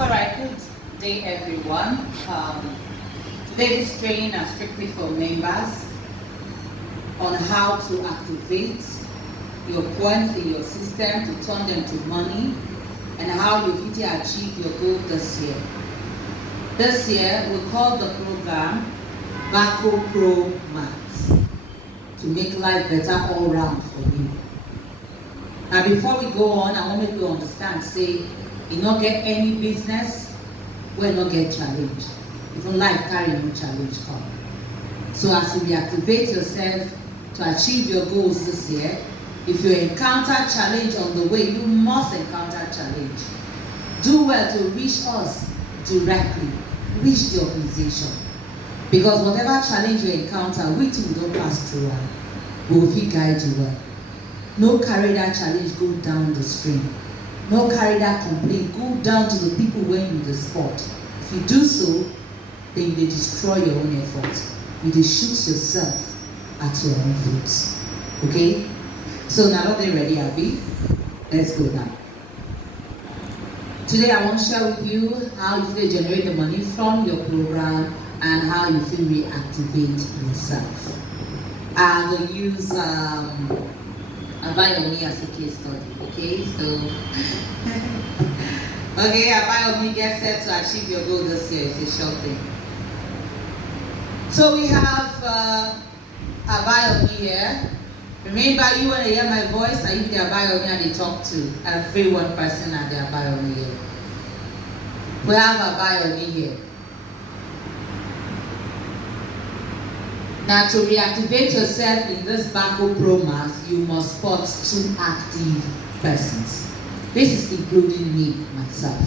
All right, good day, everyone. Today this training is strictly for members on how to activate your points in your system to turn them to money and how you fit to achieve your goal this year. This year, we call the program Baco Pro Max to make life better all round for you. Now, before we go on, I want you to understand, say, you not get any business, we not get challenge. Even life carry no challenge come. So as you reactivate yourself to achieve your goals this year, if you encounter challenge on the way, you must encounter challenge. Do well to reach us directly, reach the organization. Because whatever challenge you encounter, we too don't pass through it. We will guide you well. No carry that challenge go down the stream. No carry that complaint go down to the people when you the spot. If you do so, then you destroy your own effort. You shoot yourself at your own foot. Okay? So now that they're ready, Abby, let's go now. Today I want to share with you how you generate the money from your program and how you feel reactivate yourself. I will use Abayomi as a case study, okay? So, okay, Abayomi gets set to achieve your goal this year. It's a short thing. So we have Abayomi here. Remember, you want to hear my voice, I use the Abayomi and they talk to every one person at the Abayomi here. We have Abayomi here. Now, to reactivate yourself in this Baco Pro Max, you must spot 2 active persons. This is including me, myself.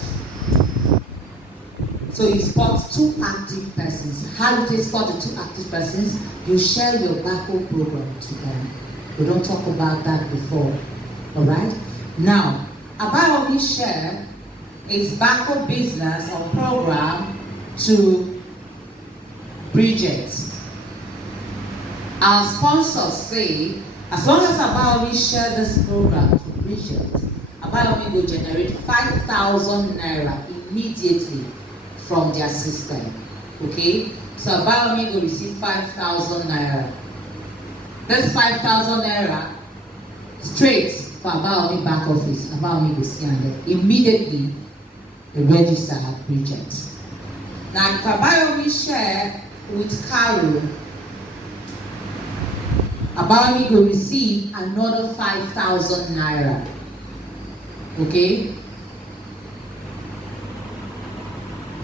So you spot 2 active persons. How do you spot the 2 active persons? You share your Baco program to them. We don't talk about that before. All right? Now, about we share is Baco business or program to Bridget. Our sponsors say, as long as Abayomi share this program to Bridget, Abayomi will generate 5,000 naira immediately from their system. Okay? So Abayomi will receive 5,000 naira. This 5,000 naira straight for Abayomi back office. Abayomi will see and immediately they register at Bridget. Now, if Abayomi share with Carol, Abayomi will receive another 5,000 naira. Okay?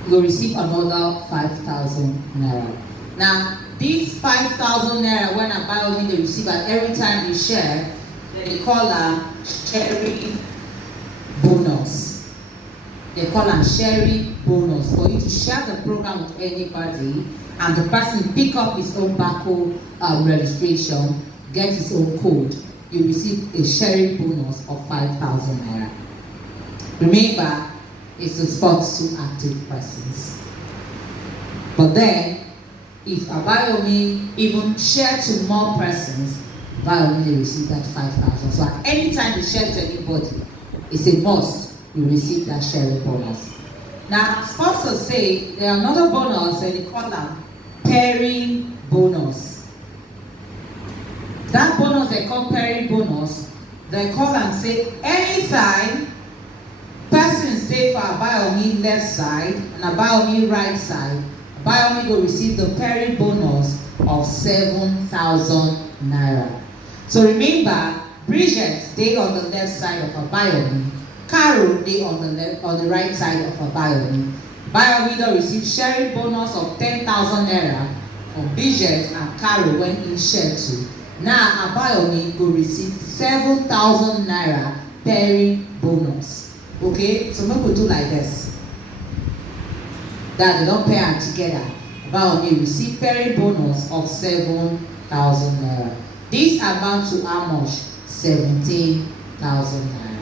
You will receive another 5,000 naira. Now, these 5,000 naira, when Abayomi they receive at every time you share, they call a sharing bonus. They call a sharing bonus for you to share the program with anybody, and the person pick up his own Baco registration, get his own code, you receive a sharing bonus of 5,000 naira. Remember, it's to spot 2 active persons. But then, if Abayomi even share to more persons, Abayomi will receive that 5,000. So at any time you share to anybody, it's a must, you receive that sharing bonus. Now, sponsors say there are another bonus and they call them pairing bonus. That bonus they call pairing bonus, they call and say anytime person stay for Abayomi left side and Abayomi right side, Abayomi will receive the pairing bonus of 7,000 naira. So remember, Bridget they on the left side of Abayomi, Carol they on the right side of Abayomi. Abayomi will receive sharing bonus of 10,000 naira from Bridget and Carol when he shared to. Now Abayomi will receive 7,000 naira pairing bonus. Okay, so we do like this. That they don't pair them together. Abayomi receive pairing bonus of 7,000 naira. This amount to how much? 17,000 naira.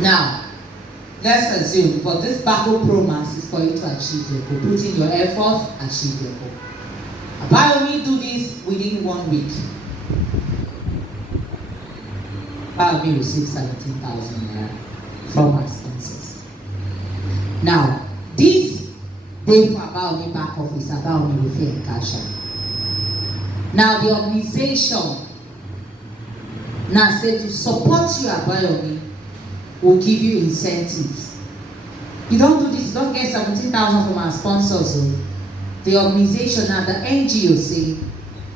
Now, let's assume, but this Baco Pro Max is for you to achieve your goal. Put in your effort, achieve your goal. Abayomi do this within 1 week. Abayomi receive 17,000 naira from our sponsors. Now, this dey for Abayomi back office, Abayomi Welfare Encausha. Now, the organization now say to support you, Abayomi, will give you incentives. You don't do this, you don't get 17,000 from our sponsors. The organization and the NGO say,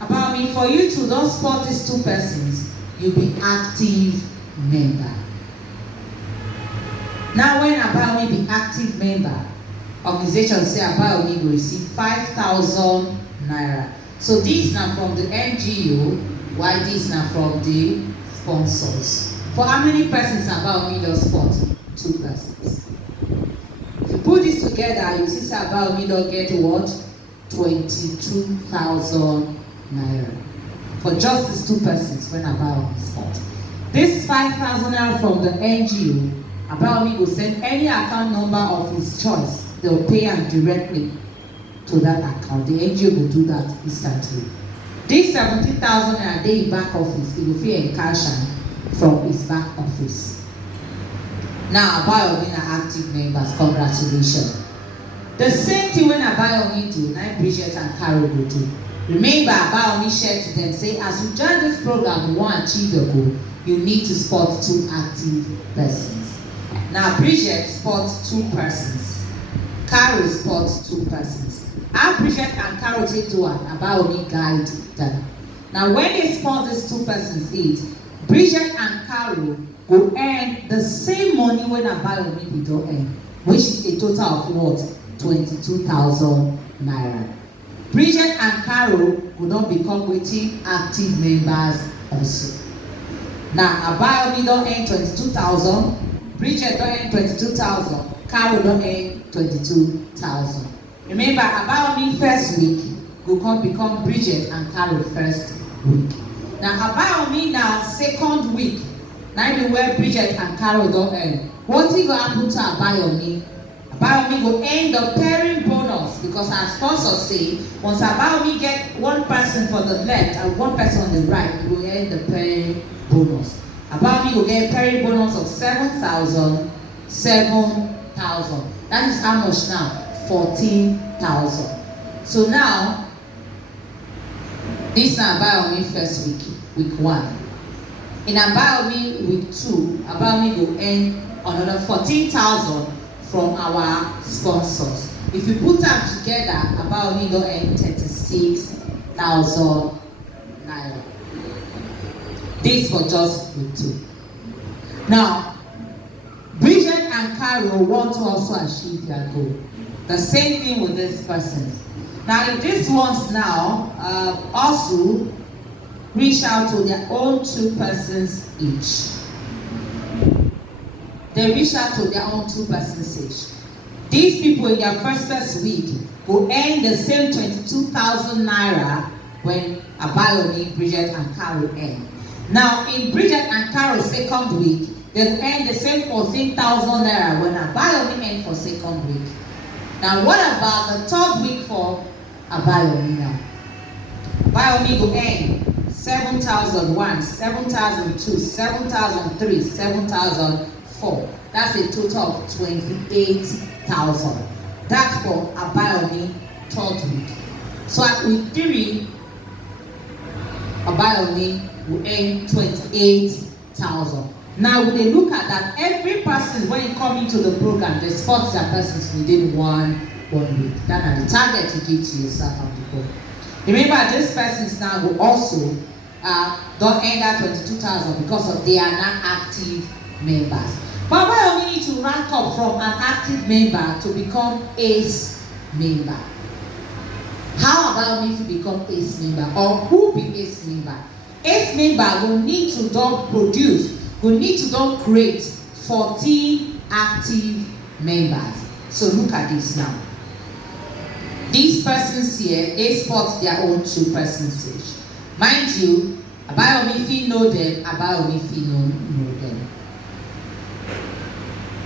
Abayomi, for you to don't support these two persons, you'll be active member. Now, when Abayomi be active member, organization say Abayomi will receive 5,000 naira. So this now from the NGO, while this now from the sponsors. For how many persons Abayomi does support? 2 persons. If you put this together, you see Abayomi don't get what? 22,000 naira. For just these 2 persons when Abayomi support. This 5,000 naira from the NGO, Abayomi will send any account number of his choice. They'll pay him directly to that account. The NGO will do that instantly. This 70,000 naira dey in back office, he will feel Encausha from his back office. Now, Abayomi are active members. Congratulations. The same thing when Abayomi do, now Bridget and Carol will do. Remember, Abayomi shared to them, say, as you join this program, you want to achieve your goal, you need to spot 2 active persons. Now, Bridget spots 2 persons. Carol spots 2 persons. How Bridget and Carol take do it, Abayomi guide them. Now, when they spot these 2 persons each, Bridget and Carol will earn the same money when Abayomi will do earn, which is a total of what? 22,000 naira. Bridget and Carol will not become waiting active members also. Now, Abayomi don't earn 22,000. Bridget don't earn 22,000. Carol don't earn 22,000. Remember, Abayomi first week will come become Bridget and Carol first week. Now, Abayomi now second week, now be where Bridget and Carol don't earn. What will happen to Abayomi? Abayomi will earn the pairing bonus because our sponsors say once Abayomi get 1 person for the left and 1 person on the right, he will earn the pairing bonus. Abayomi will get a pairing bonus of 7,000. That is how much now? 14,000. So now, this is Abayomi first week, week 1. In Abayomi week 2, Abayomi will earn another 14,000 from our sponsors. If you put them together, Abayomi will earn 36,000 naira. This for just week 2. Now, Bridget and Carol want to also achieve their goal. The same thing with this person. Now, if these ones now also reach out to their own 2 persons each. They reach out to their own 2 persons each. These people in their first week will earn the same 22,000 naira when Abayomi, Bridget and Carol earn. Now, in Bridget and Carol's second week, they will earn the same 14,000 naira when Abayomi earn for second week. Now, what about the 3rd week for Abayomi now? Abayomi will earn 7,001, 7,002, 7,003, 7,004. That's a total of 28,000. That's for Abayomi 3rd week. So at week 3, Abayomi will earn 28,000. Now, when they look at that, every person, when you come into the program, they spot their persons within one week. That is the target you give to yourself and the goal. Remember, these persons now will also don't earn that 22,000 because of they are not active members. But why we need to rank up from an active member to become ACE member? How about if you become ACE member, or who be ACE member? ACE member will need to create 14 active members. So look at this now. These persons here, they spot their own 2 persons each. Mind you, Abayomi fit know them, Abayomi fit know them.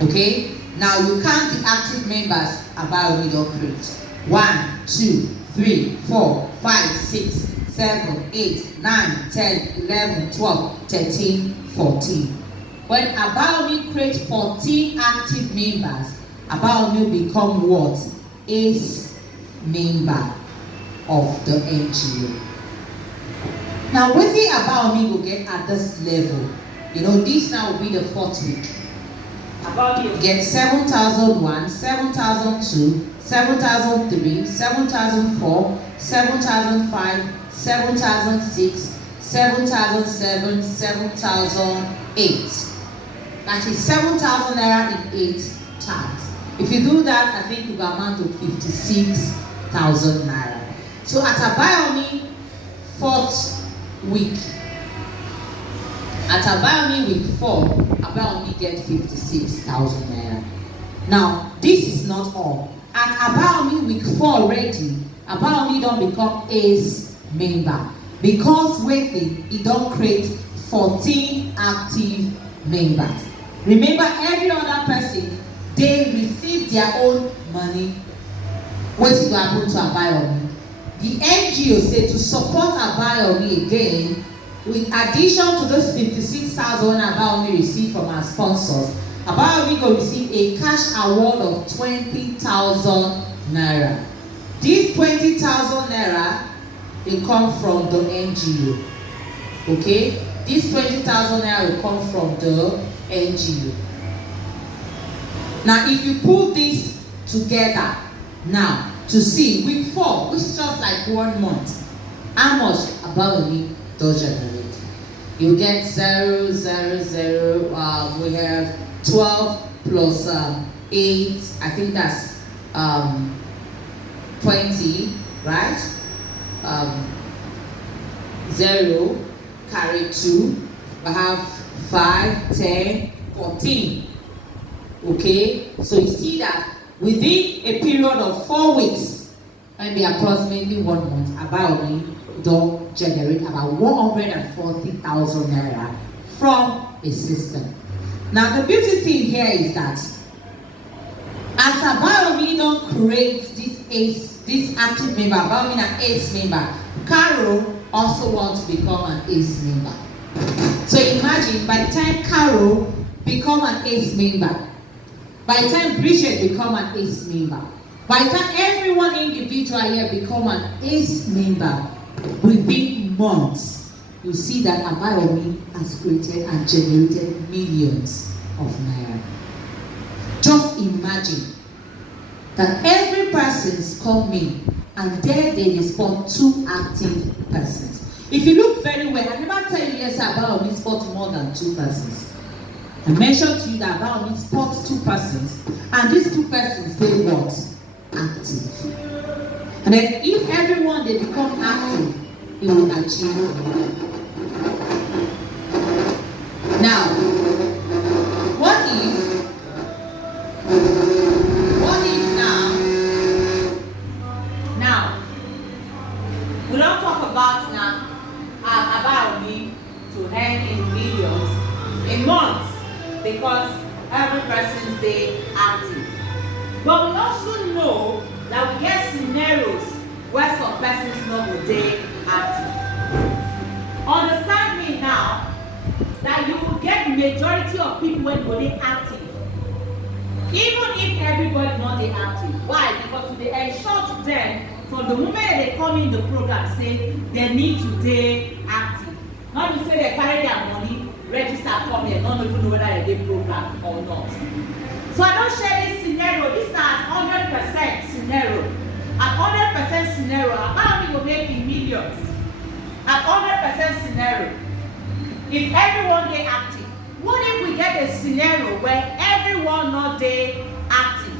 Okay? Now you count the active members Abayomi don't create. 1, 2, 3, 4, 5, 6, 7, 8, 9, 10, 11, 12, 13, 14. When Abayomi creates 14 active members, Abayomi will become what? ACE member of the NGO. Now, wetin Abayomi go get at this level? You know, this now will be the 4th week. Abayomi will get 7,001, 7,002, 7,003, 7,004, 7,005, 7,006, 7,007, 7,008. That is 7,000 naira in 8 times. If you do that, I think you will amount to 56,000 naira. So at Abayomi 4th week, at Abayomi week 4, Abayomi get 56,000 naira. Now, this is not all. At Abayomi week 4 already, Abayomi don't become ACE member because waiting, he don't create 14 active members. Remember, every other person, they receive their own money. What is going to happen to Abayomi? The NGO said to support Abayomi again, with addition to those 56,000 Abayomi received from our sponsors, Abayomi will receive a cash award of 20,000 naira. This 20,000 naira will come from the NGO. Okay? This 20,000 naira will come from the NGO. Now, if you put this together now to see week 4, which is just like 1 month, how much Abayomi does generate? You get 0, 0, 0. We have 12 plus 8. I think that's 20, right? 0 carry 2. We have 5, 10, 14. Okay, so you see that within a period of 4 weeks, maybe approximately 1 month, Abayomi don't generate about 140,000 naira from a system. Now, the beauty thing here is that as Abayomi don't create this active member, Abayomi an ACE member, Carol also wants to become an ACE member. So imagine by the time Carol become an ACE member, by the time Bridget become an ACE member, by the time everyone individual here become an ACE member, within months, you see that Abayomi has created and generated millions of naira. Just imagine that every person's coming and there they spot 2 active persons. If you look very well, I never tell you yes Abayomi spot more than 2 persons. I mentioned to you that Abayomi spots 2 persons, and these 2 persons they what? Active. And then if everyone they become active, it will achieve more. Now, what if now we don't talk about now Abayomi to earn in millions in months, because every person stay active. But we also know that we get scenarios where some persons not will stay active. Understand me now that you will get majority of people when they active. Even if everybody not they active. Why? Because they ensure to them from the moment they come in the program say they need to stay active. Not to say they carry their money, register, come here, not even know whether they program or not. So I don't share this scenario. This is not 100% scenario. At 100% scenario, Abayomi will make in millions. At 100% scenario, if everyone get active, what if we get a scenario where everyone not dey active?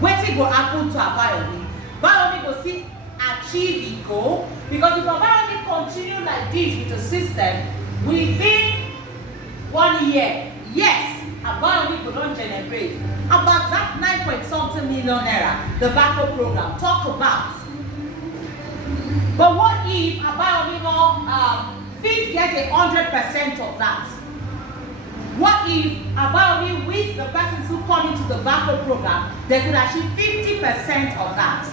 Wetin go happen to Abayomi? Abayomi go still achieve the goal, because if Abayomi continue like this with the system, within 1 year, yes, Abayomi go don generate about that 9-point-something million naira the Baco program talk about. But what if Abayomi no fit get 100% of that? What if Abayomi with the persons who come into the Baco program, they could achieve 50% of that?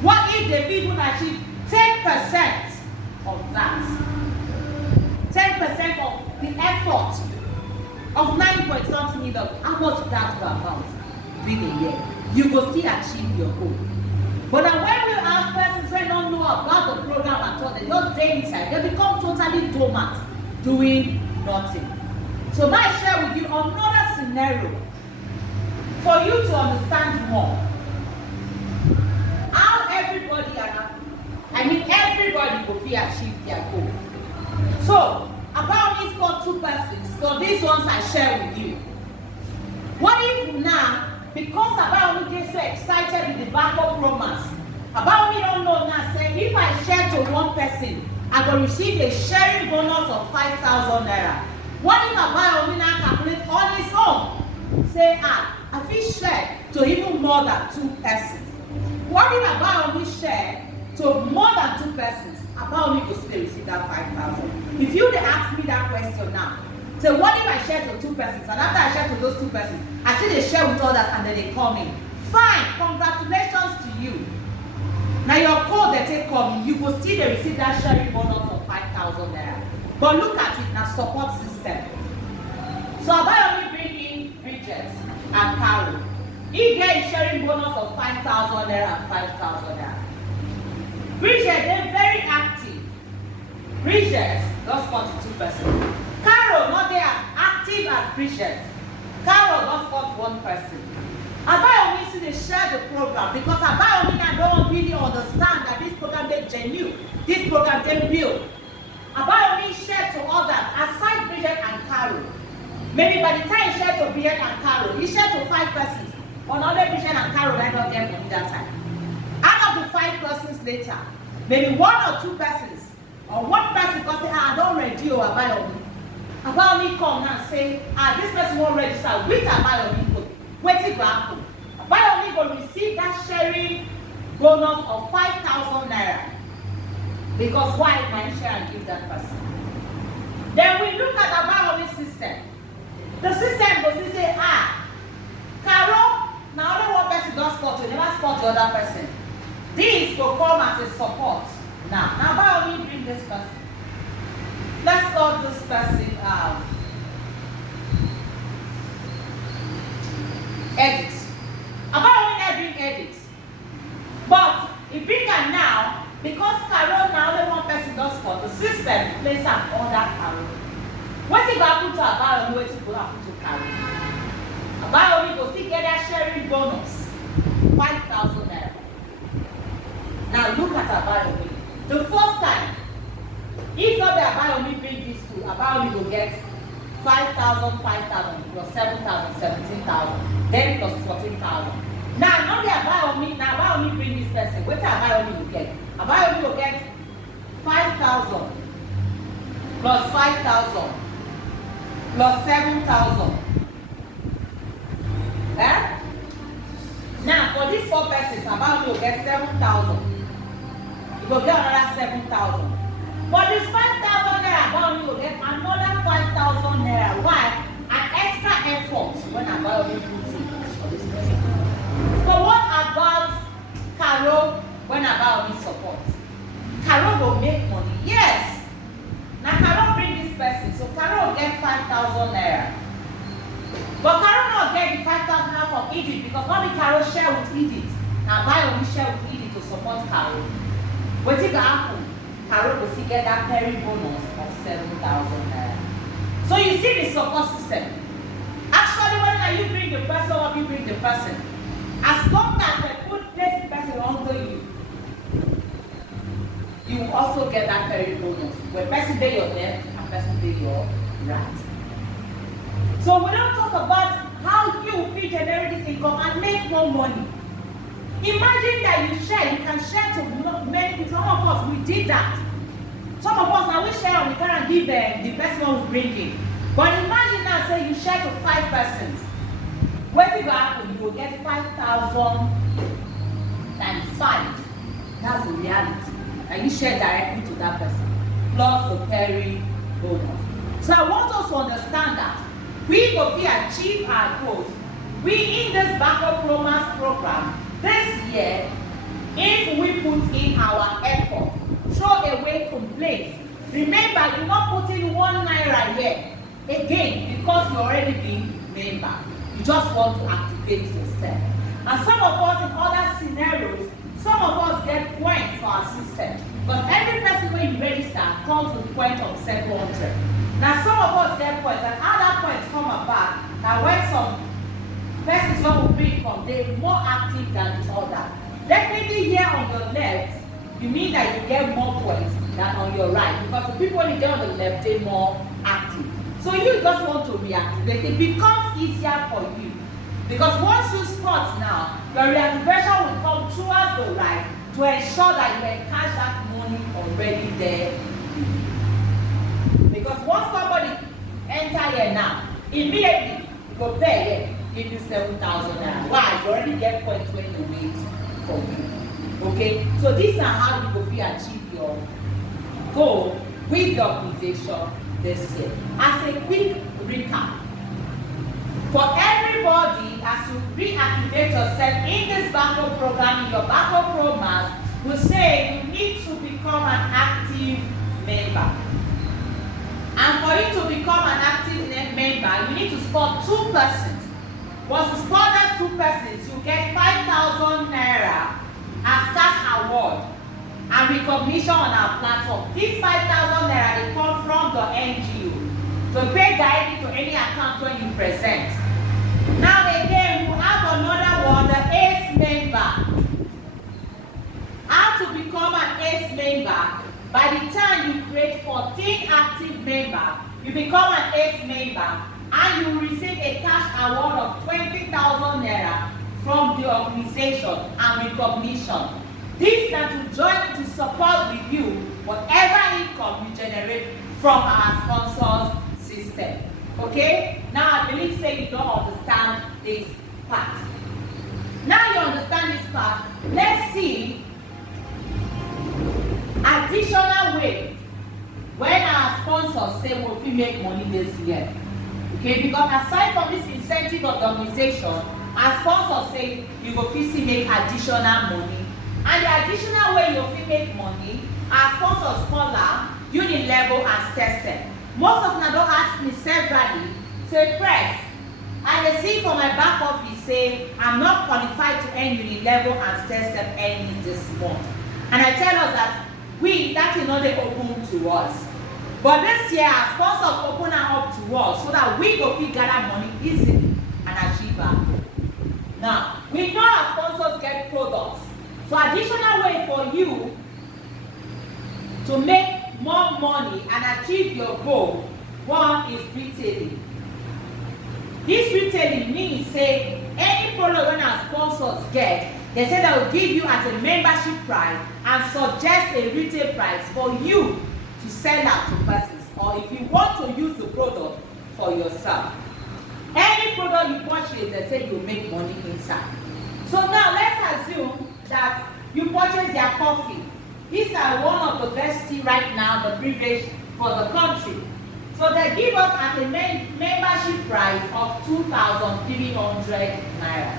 What if they even achieve 10% of that? 10% of the effort of 9-point-something million, how much that go amount? within a year, you go still achieve your goal. But now when we have persons who don't know about the program at all, they just stay inside, they become totally dormant, doing nothing. So I share with you another scenario for you to understand more how everybody will be achieve their goal. So about this got two persons, so these ones I share with you. What if now, because about me get so excited with the Baco promise, about me don't know now, say if I share to one person, I will receive a sharing bonus of 5,000 naira. What if about me now calculate on his own? Say, I feel share to even more than two persons. What if about me share to more than two persons? About me to still receive that 5,000. If you ask me that question now, so what if I share to two persons, and after I share to those two persons, I see they share with others and then they come in. Fine, congratulations to you. Now your code they take coming, you will still receive that sharing bonus of 5,000 naira. But look at it now, support system. So I only bring in Bridget and Carol. He get a sharing bonus of 5,000 naira and 5,000 naira. Bridget, they're very active. Bridget, just 42 percent. Carol, not they as active as Bridget. Carol just got one person. Abayomi see they share the program because Abayomi don't really understand that this program they genuine. This program they real. Abayomi share to others aside Bridget and Carol. Maybe by the time he share to Bridget and Carol, he share to 5 persons. Another Bridget and Carol I don't get money that time. Out of the 5 persons later, maybe 1 or 2 persons, or 1 person because say, I don't ready or Abayomi. Abayomi come now and say, this person won't register with Abayomi code. Waiting to happen. Abayomi will receive that sharing bonus of 5,000 naira. Because why my share and give that person? Then we look at Abayomi's system. The system goes to say, Carol, now only one person don't spot you, never spot the other person. This will come as a support. Now Abayomi bring this person. Let's call this person edit. Abayomi bring edit. But if bring her now, because Carol now only one person does spot, the system places an order Carol. What if I put to Abayomi, what if I put to Carol? Abayomi will still get that sharing bonus, 5,000 naira. Now look at Abayomi. The first time, if not the Abayomi bring these two, Abayomi will get 5,000, 5,000, plus 7,000, 17,000, then plus 14,000. Now, not the Abayomi, now Abayomi bring this person. What Abayomi will get? Abayomi will get 5,000, plus 5,000, plus 7,000. Eh? Now, for these 4 persons, Abayomi will get 7,000. He will get another 7,000. But this 5,000 naira, Abayomi will get another 5,000 naira. Why? An extra effort when Abayomi puts in for this person. But what about Carol when Abayomi supports? Carol will make money. Yes. Now Carol bring this person, so Carol will get 5,000 naira. But Carol not get the 5,000 naira from Edith because maybe Carol share with Edith. Now Abayomi share with Edith to support Carol. What if happen? Carol will still get that pairing bonus of 7,000 naira. So you see the support system. Actually, whether you bring the person or you bring the person, as long as they place the person under you, you will also get that pairing bonus. When person pay your left and person pay your right. So we don't talk about how you will generate this income and make more money. Imagine that you can share to many people. Some of us, we did that. Some of us, now we share and we can't give the person who bring in. But imagine now, say you share to 5 persons. What will happen? You will get 5,000 times 5. That's the reality. And you share directly to that person. Plus the pairing bonus. So I want us to understand that we will be achieve our goals. We in this Baco Promise program, this year, if we put in our effort, show a way to place. Remember, you're not putting 1 naira here again because you already been member. You just want to activate yourself. And some of us in other scenarios, some of us get points for our system. Because every person when you register comes with point of 700. Now some of us get points, and how that points come about, and when some persons when we bring from, they're more active than the other. Definitely here on your left, you mean that you get more points than on your right. Because the people when you get on the left, they're more active. So you just want to reactivate. It becomes easier for you. Because once you spot now, your reactivation will come towards the right to ensure that you encash that money already there. Because once somebody enter here now, immediately you go pay here, give you 7,000 naira. Why? You already get points when you wait for you. Okay? So these are how you will achieve your goal with the organization this year. As a quick recap, for everybody, as you reactivate yourself in this Baco program, in your Baco Pro Mass, we say you need to become an active member. And for you to become an active member, you need to spot 2 persons. Once you spot those 2 persons, you get 5,000 naira as cash award and recognition on our platform. These 5,000 naira, they come from the NGO to pay directly to any account when you present. Now again, we have another one, the ACE member. How to become an ACE member? By the time you create 14 active members, you become an ACE member and you receive a cash award of 20,000 naira from the organization and recognition. This can to join to support with you whatever income you generate from our sponsors system. Okay? Now I believe say you don't understand this part. Now you understand this part. Let's see additional way when our sponsors say we'll make money this year. Okay, because aside from this incentive of the organization, our sponsors say you go fit make additional money. And the additional way you fit make money, our sponsors smaller, unit level and tested. Most of them don't ask me severally, say press. And they see for my back office say I'm not qualified to earn unit level and tested earnings this month. And I tell us that that is not open to us. But this year, our sponsors open up to us so that we go gather money easily and achieve that. Now, we know our sponsors get products. So additional way for you to make more money and achieve your goal, one is retailing. This retailing means say any product when our sponsors get, they say they will give you at a membership price and suggest a retail price for you to sell out to persons, or if you want to use the product for yourself. Any product you purchase, they say you make money inside. So now let's assume that you purchase their coffee. These are one of the best tea right now, the beverage for the country. So they give us at a membership price of 2,300 naira.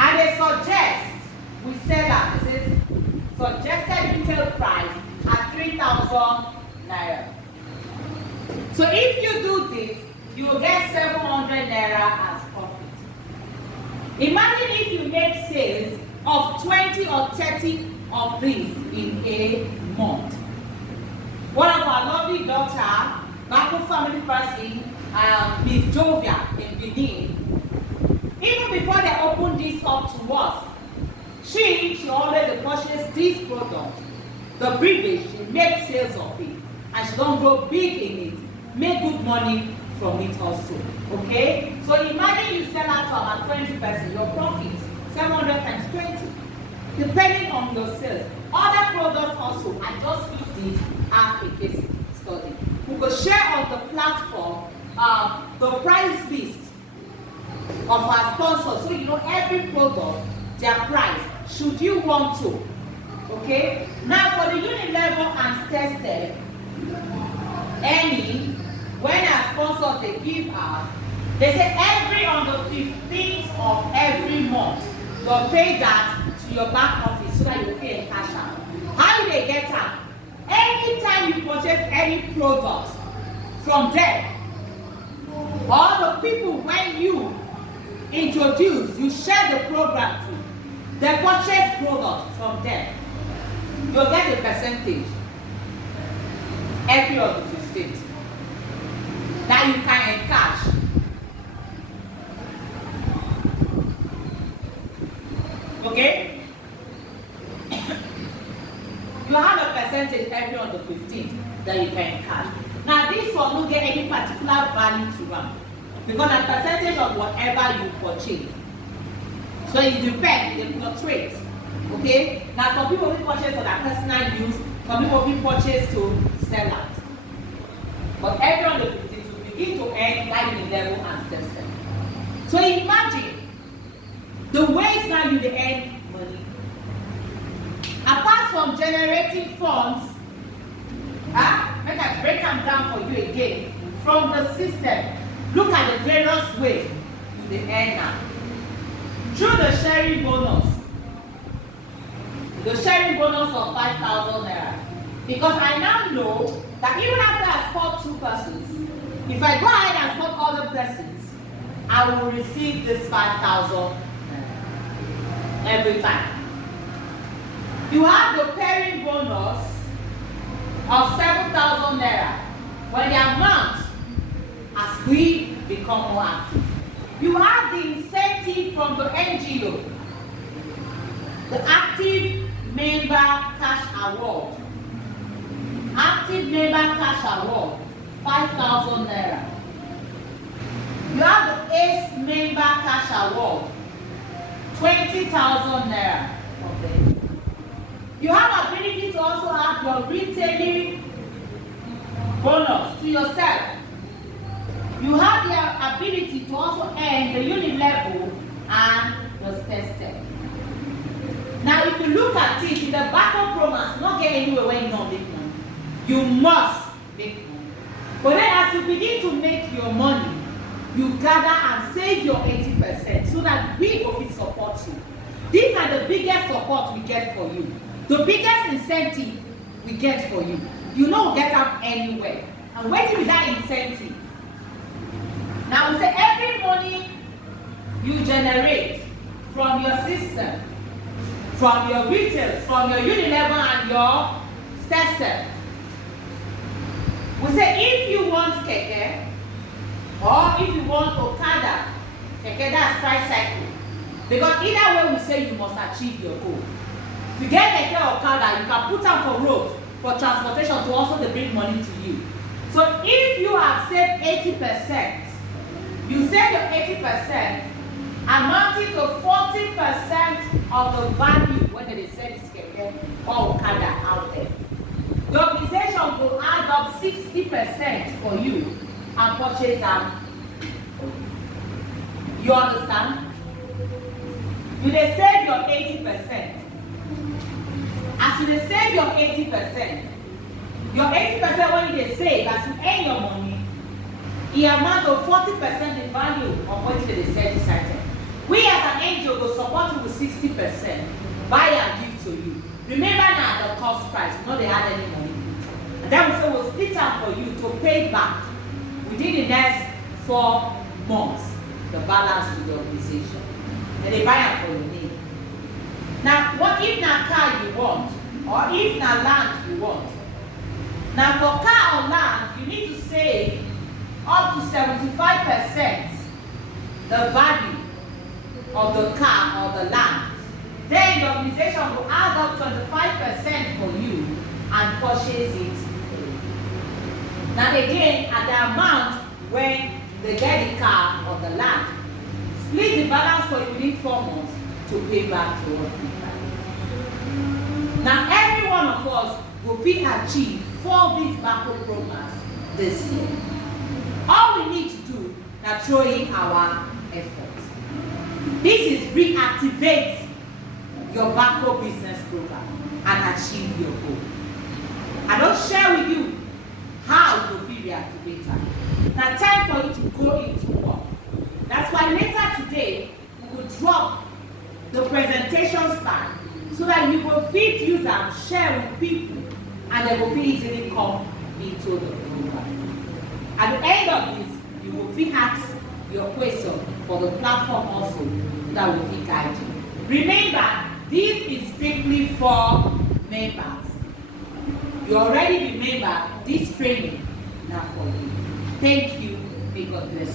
And they suggest we sell at this suggested retail price at 3,000 naira. So if you do this, you will get 700 naira as profit. Imagine if you make sales of 20 or 30 of these in a month. One of our lovely daughter, Baco family person, Miss Jovia in Benin, even before they opened this up to us, she always purchased this product, the beverage, she makes sales of it, and she don't go big in it, make good money from it also. Okay? So imagine you sell out to about 20%, your profit, 700 times 20, depending on your sales. Other products also, I just use this as a case study. We will share on the platform the price list of our sponsors, so you know every product, their price, should you want to. Okay? Now for the unit level and tested, any, when our sponsors they give out, they say every on the 15th of every month, you'll pay that to your back office so that you pay in cash out. How do they get out? Anytime you purchase any product from them, all the people when you introduce, you share the program to, they purchase product from them, you'll get a percentage every of the 15th that you can encash. Okay? You have a percentage every on the 15th that you can encash. Now this one will get any particular value to run because a percentage of whatever you purchase. So it depends, it fluctuates. Okay? Now some people will purchase for their personal use, some people will purchase to sell out. But every on the 15th will begin to earn like the level and step. So imagine the ways now you earn money. Apart from generating funds, make I break them down for you again. From the system, look at the various ways you earn now. Through the sharing bonus. The sharing bonus of 5,000 naira. Because I now know that even after I spot 2 persons, if I go ahead and spot other persons, I will receive this 5,000 every time. You have the pairing bonus of 7,000 naira when the amount as we become more active. You have the incentive from the NGO, the Active Member Cash Award. Active Member Cash Award, 5,000 naira. You have the ACE Member Cash Award, 20,000 naira. Okay. You have ability to also have your retailing bonus to yourself. You have the ability to also earn the unit level and the step. Now, if you look at it, in the Baco program, not get anywhere when you don't make money. You must make money. But then as you begin to make your money, you gather and save your 80% so that we will support you. These are the biggest support we get for you. The biggest incentive we get for you. You know get up anywhere. And where is that incentive? Now we say every money you generate from your system, from your retail, from your unit level and your step. We say if you want keke or if you want Okada, keke that's tricycle. Because either way we say you must achieve your goal. If you get keke or Okada, you can put them for road for transportation to also to bring money to you. So if you have saved 80%, you save your 80% amounting to 40% of the value when they sell this keke or Okada out there. The organization will add up 60% for you and purchase them. You understand? You dey save your 80%. As you dey save your 80%, when you dey save, as you earn your money, it amount to 40% in value of what you dey sell this item. We as an NGO will support you with 60%, buy and give to you. Remember now the cost price, we know they had any money. And then we say we'll split out for you to pay back within the next 4 months, the balance to the organization. And they buy it for your name. Now, what if na car you want, or if na land you want? Now, for car or land, you need to save up to 75% the value of the car or the land. Then the organization will add up 25% for you and purchase it. Now again, at the amount when they get the car or the land, split the balance for you within 4 months to pay back to us. Now every one of us will be achieved 4 these Baco programs this year. All we need to do is throw in our efforts. This is reactivate your Baco business program and achieve your goal. I don't share with you how you will be reactivated. Now time for you to go into work. That's why later today we will drop the presentation style so that you will fit use and share with people and they will easily come into the program. At the end of this, you will be asked your question for the platform also that will fit guide you. Remember, this is strictly for members. You already remember this training now for you. Thank you. May God bless you.